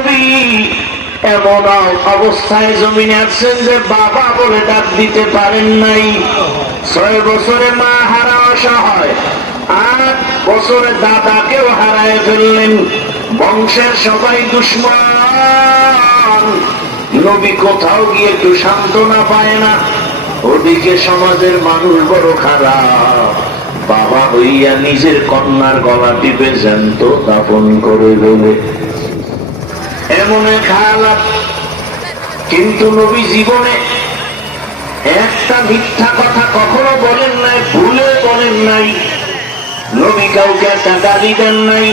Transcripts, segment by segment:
নবী এমন অবস্থায় জমিনে আসছেন যে বাবা বলে ডাক দিতে পারেন নাই। 6 বছরে মা হারা অসহায়, 8 বছরে দাদাকেও হারায় ফেললেন। বংশের সবাই দুশ্মন। নবী কোথাও গিয়ে একটু সান্ত্বনা পায় না। ওদিকে সমাজের মানুষ বড় খারাপ। বাবা হইয়া নিজের কন্যার গলা টিপে জ্যান্ত দাফন করে দেবে, এমন এক হালাত। কিন্তু নবী জীবনে একটা মিথ্যা কথা কখনো বলেন নাই, ভুলে বলেন নাই। নবী কাউকে একটা গালি দেন নাই।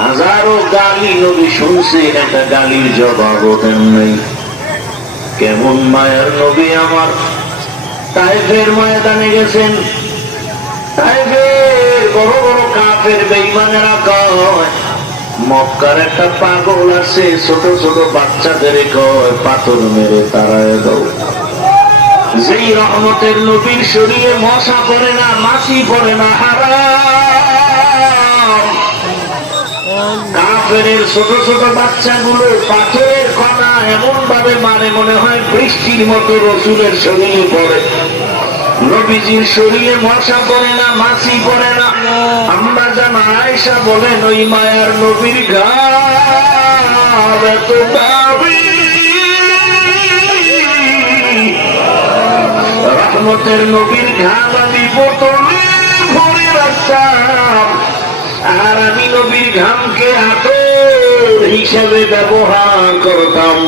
হাজারো গালি নবী শুনছেন, একটা গালির জবাবও দেন নাই। কেমন মায়ার নবী আমার! তায়েফের ময়দানে গেছেন। তায়েফের বড় বড় কাফের বেঈমানেরা কয় মক্কার একটা পাগল আছে, ছোট ছোট বাচ্চাদের কয় পাথর মেরে তাড়ায় দাও। যেই রহমতের নবীর শরীরে মশা পড়ে না, মাছি পড়ে না, হারাম। কাফের ছোট ছোট বাচ্চাগুলো পাথরের কণা এমন ভাবে মারে মনে হয় বৃষ্টির মতো রসুলের শরীরে পড়ে। নবীজির শরীরে মশা পড়ে না, মাছি পড়ে না। আম্মা জান আয়েশা বলেন ওই মায়ার নবীর ঘাম এত দামি, রহমতের নবীর ঘাম আমি বোতলে ভরে রাখতাম, আর আমি নবীর ঘামকে আতর হিসাবে ব্যবহার করতাম।